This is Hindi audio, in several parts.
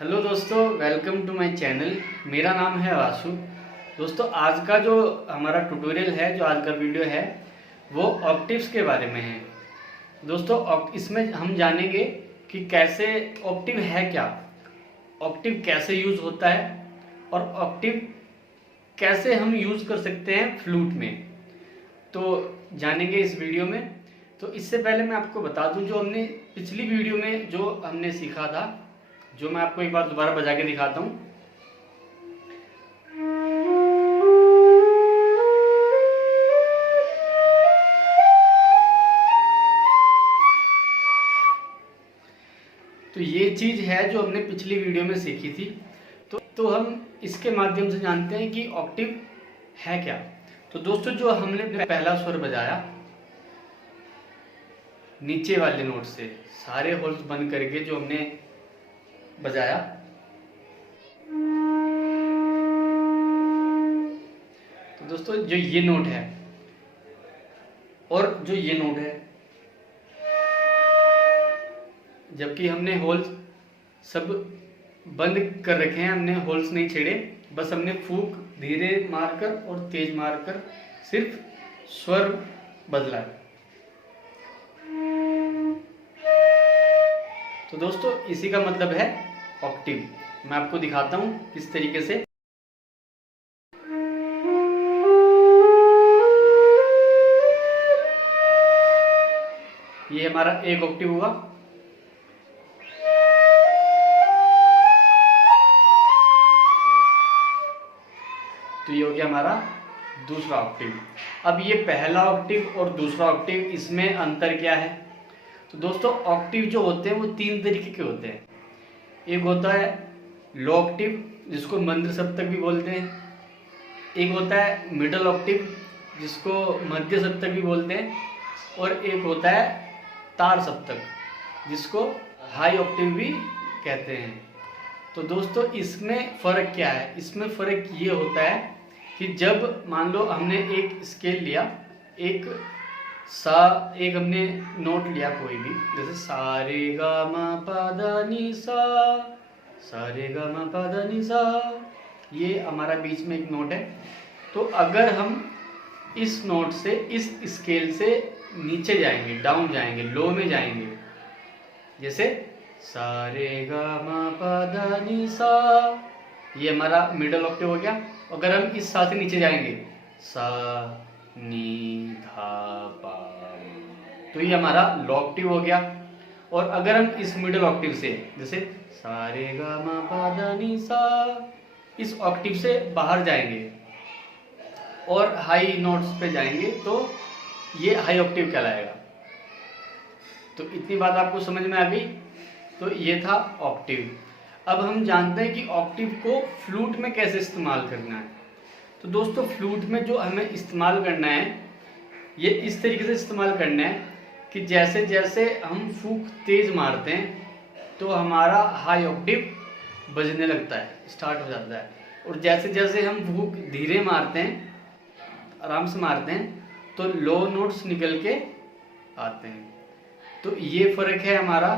हेलो दोस्तों, वेलकम टू माय चैनल। मेरा नाम है वासु। दोस्तों, आज का जो हमारा ट्यूटोरियल है, जो आज का वीडियो है, वो ऑक्टेव्स के बारे में है। दोस्तों, इसमें हम जानेंगे कि कैसे ऑक्टेव है क्या, ऑक्टेव कैसे यूज होता है और ऑक्टेव कैसे हम यूज कर सकते हैं फ्लूट में, तो जानेंगे इस वीडियो में। तो इससे पहले मैं आपको बता दूं, जो हमने पिछली वीडियो में जो हमने सीखा था, जो मैं आपको एक बार दोबारा बजा के दिखाता हूँ। तो ये चीज है जो हमने पिछली वीडियो में सीखी थी। तो हम इसके माध्यम से जानते हैं कि ऑक्टेव है क्या। तो दोस्तों, जो हमने पहला स्वर बजाया नीचे वाले नोट से, सारे होल्स बंद करके जो हमने बजाया, तो दोस्तों जो ये नोट है और जो ये नोट है, जबकि हमने होल्स सब बंद कर रखे हैं, हमने होल्स नहीं छेड़े, बस हमने फूंक धीरे मारकर और तेज मारकर सिर्फ स्वर बदला। तो दोस्तों, इसी का मतलब है ऑक्टेव। मैं आपको दिखाता हूं किस तरीके से। ये हमारा एक ऑक्टेव हुआ। तो ये हो गया हमारा दूसरा ऑक्टेव। अब ये पहला ऑक्टेव और दूसरा ऑक्टेव, इसमें अंतर क्या है? तो दोस्तों, ऑक्टेव जो होते हैं वो तीन तरीके के होते हैं। एक होता है लो ऑक्टेव, जिसको मंद्र सप्तक भी बोलते हैं। एक होता है मिडल ऑक्टेव, जिसको मध्य सप्तक भी बोलते हैं। और एक होता है तार सप्तक, जिसको हाई ऑक्टेव भी कहते हैं। तो दोस्तों, इसमें फ़र्क क्या है? इसमें फ़र्क ये होता है कि जब मान लो हमने एक स्केल लिया, एक हमने नोट लिया कोई भी, जैसे सा रे गा मा पा धा नी सा, सा रे गा मा पा धा नी सा, ये हमारा बीच में एक नोट है। तो अगर हम इस नोट से, इस स्केल से नीचे जाएंगे, डाउन जाएंगे, लो में जाएंगे, जैसे सा रे गा मा पा धा नी सा, ये हमारा मिडल ऑक्टेव हो गया। अगर हम इस सा से नीचे जाएंगे, सा नी धा पा, तो ये हमारा लो ऑक्टेव हो गया। और अगर हम इस मिडल ऑक्टेव से, जैसे सा रे गा मा पा धा नी सा, इस ऑक्टेव से बाहर जाएंगे और हाई नोट्स पे जाएंगे, तो ये हाई ऑक्टेव कहलाएगा। तो इतनी बात आपको समझ में आ गई। तो ये था ऑक्टेव। अब हम जानते हैं कि ऑक्टेव को फ्लूट में कैसे इस्तेमाल करना है। तो दोस्तों, फ्लूट में जो हमें इस्तेमाल करना है, ये इस तरीके से इस्तेमाल करना है कि जैसे जैसे हम फूंक तेज मारते हैं तो हमारा हाई ऑक्टेव बजने लगता है, स्टार्ट हो जाता है। और जैसे जैसे हम फूंक धीरे मारते हैं, आराम से मारते हैं, तो लो नोट्स निकल के आते हैं। तो ये फर्क है हमारा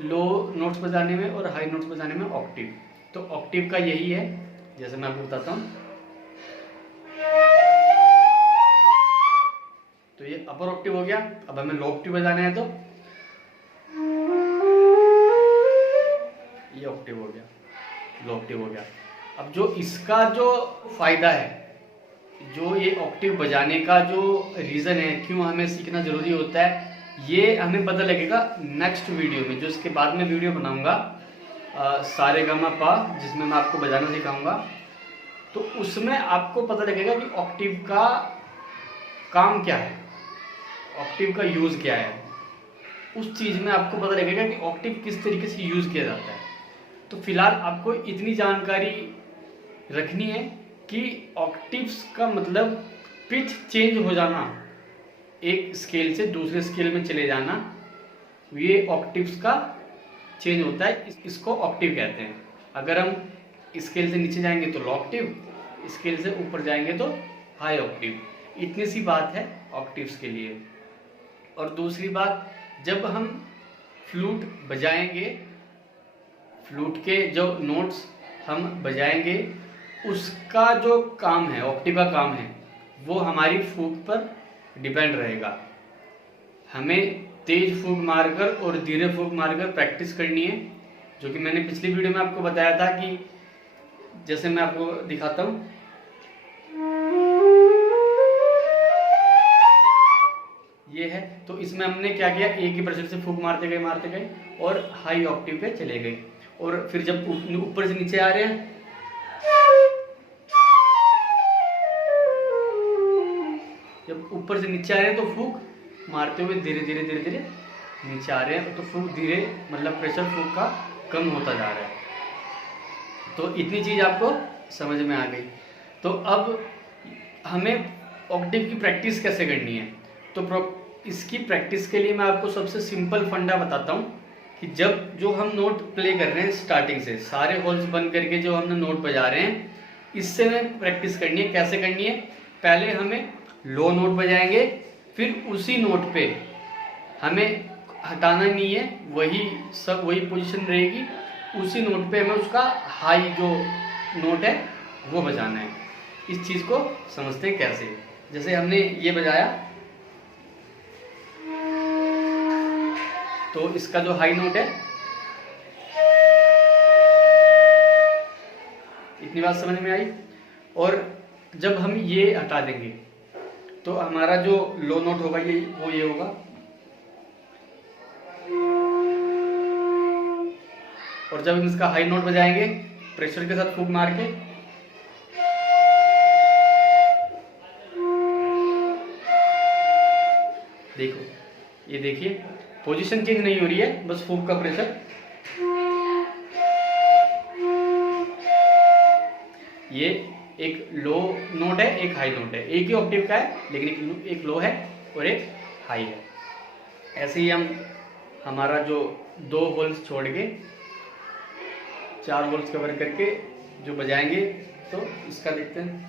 लो नोट्स बजाने में और हाई नोट्स बजाने में ऑक्टेव। तो ऑक्टेव का यही है, जैसे मैं आपको बताता हूँ। तो ये अपर ऑक्टेव हो गया। अब हमें लो ऑक्टेव बजाना है, तो ये ऑक्टेव हो गया, लो ऑक्टेव हो गया। अब जो इसका जो फायदा है, जो ये ऑक्टेव बजाने का जो रीजन है, क्यों हमें सीखना जरूरी होता है, ये हमें पता लगेगा नेक्स्ट वीडियो में, जो इसके बाद में वीडियो बनाऊंगा सा रे गा मा पा, जिसमें मैं आपको बजाना सिखाऊंगा। तो उसमें आपको पता लगेगा कि ऑक्टेव का काम क्या है, ऑक्टेव का यूज क्या है। उस चीज में आपको पता लगेगा कि ऑक्टेव किस तरीके से यूज किया जाता है। तो फिलहाल आपको इतनी जानकारी रखनी है कि ऑक्टेव्स का मतलब पिच चेंज हो जाना, एक स्केल से दूसरे स्केल में चले जाना, ये ऑक्टेव्स का चेंज होता है, इसको ऑक्टेव कहते हैं। अगर हम स्केल से नीचे जाएंगे तो लो ऑक्टेव, स्केल से ऊपर जाएंगे तो हाई ऑक्टेव। इतनी सी बात है ऑक्टेव्स के लिए। और दूसरी बात, जब हम फ्लूट बजाएंगे फ्लूट के जो नोट्स हम बजाएंगे उसका जो काम है, ऑक्टेव का काम है, वो हमारी फूंक पर डिपेंड रहेगा। हमें तेज फूंक मारकर और धीरे फूंक मारकर प्रैक्टिस करनी है, जो कि मैंने पिछली वीडियो में आपको बताया था कि जैसे मैं आपको दिखाता हूँ, ये है। तो इसमें हमने क्या किया, एक ही प्रेशर से फूंक मारते गए और हाई ऑक्टेव पे चले गए। और फिर जब ऊपर से नीचे आ रहे हैं, जब ऊपर से नीचे आ रहे हैं तो फूंक मारते हुए धीरे धीरे नीचे आ रहे हैं, तो फूंक धीरे मतलब प्रेशर फूंक का कम होता जा रहा है। तो इतनी चीज आपको समझ में आ गई। तो अब हमें ऑक्टेव की प्रैक्टिस कैसे करनी है, तो इसकी प्रैक्टिस के लिए मैं आपको सबसे सिंपल फंडा बताता हूँ कि जब जो हम नोट प्ले कर रहे हैं स्टार्टिंग से सारे होल्स बंद करके जो हमने नोट बजा रहे हैं, इससे हमें प्रैक्टिस करनी है। कैसे करनी है, पहले हमें लो नोट बजाएंगे, फिर उसी नोट पे हमें हटाना नहीं है, वही पोजीशन रहेगी, उसी नोट पे हमें उसका हाई जो नोट है वो बजाना है। इस चीज़ को समझते हैं कैसे। जैसे हमने ये बजाया तो इसका जो हाई नोट है, इतनी बात समझ में आई। और जब हम ये हटा देंगे तो हमारा जो लो नोट होगा ये होगा। और जब हम इसका हाई नोट बजाएंगे प्रेशर के साथ फूंक मार के, देखो ये देखिए पोजीशन चेंज नहीं हो रही है, बस फूंक का प्रेशर। ये एक लो नोट है, एक हाई नोट है, एक ही ऑक्टेव का है, लेकिन एक लो है और एक हाई है। ऐसे ही हम हमारा जो 2 होल्स छोड़ के 4 होल्स कवर करके जो बजाएंगे, तो इसका देखते हैं।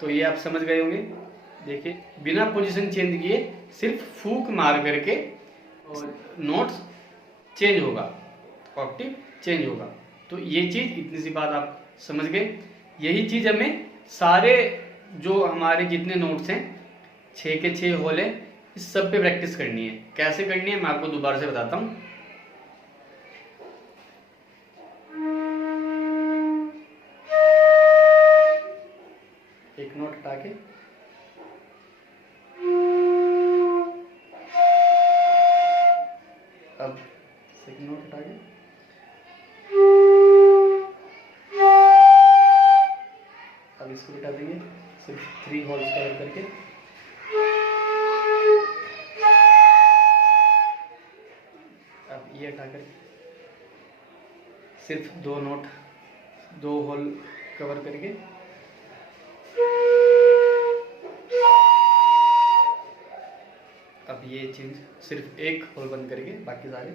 तो ये आप समझ गए होंगे। देखिए बिना पोजीशन चेंज किए सिर्फ फूंक मार करके नोट्स चेंज होगा, ऑक्टेव चेंज होगा। तो ये चीज, इतनी सी बात आप समझ गए। यही चीज हमें सारे जो हमारे जितने नोट्स हैं 6 के 6 होल है, इस सब पे प्रैक्टिस करनी है। कैसे करनी है मैं आपको दोबारा से बताता हूँ। एक नोट हटा के अब सेकंड नोट हटा के, अब इसको हटा देंगे, सिर्फ 3 होल्स कवर करके। अब ये हटा कर सिर्फ 2 नोट 2 होल कवर करके, अब ये चेंज सिर्फ 1 होल बंद करके, बाकी सारे।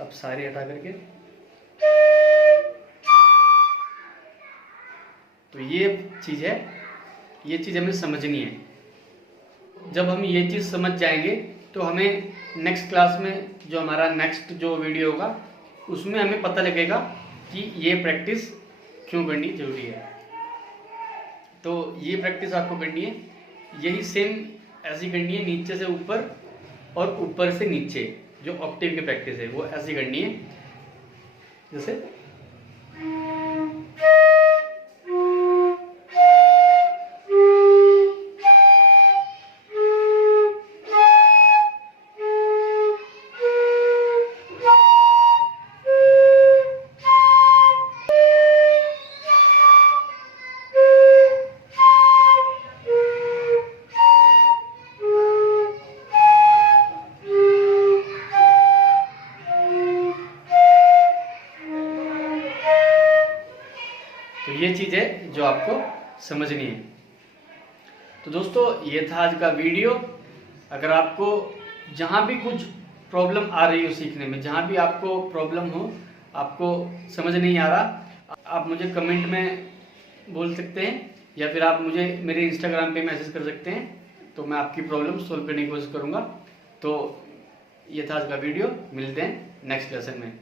अब सारे हटा करके, तो ये चीज है, ये चीज हमें समझनी है। जब हम ये चीज समझ जाएंगे तो हमें नेक्स्ट क्लास में जो हमारा नेक्स्ट जो वीडियो होगा उसमें हमें पता लगेगा कि ये प्रैक्टिस क्यों करनी जरूरी है। तो ये प्रैक्टिस आपको करनी है, यही सेम ऐसी करनी है, नीचे से ऊपर और ऊपर से नीचे। जो ऑक्टेव की प्रैक्टिस है वो ऐसी करनी है, जैसे तो ये चीज है जो आपको समझनी है। तो दोस्तों ये था आज का वीडियो। अगर आपको जहाँ भी कुछ प्रॉब्लम आ रही हो सीखने में, जहाँ भी आपको प्रॉब्लम हो, आपको समझ नहीं आ रहा, आप मुझे कमेंट में बोल सकते हैं या फिर आप मुझे मेरे इंस्टाग्राम पे मैसेज कर सकते हैं, तो मैं आपकी प्रॉब्लम सोल्व करने की कोशिश करूँगा। तो ये था आज का वीडियो, मिलते हैं नेक्स्ट लेसन में।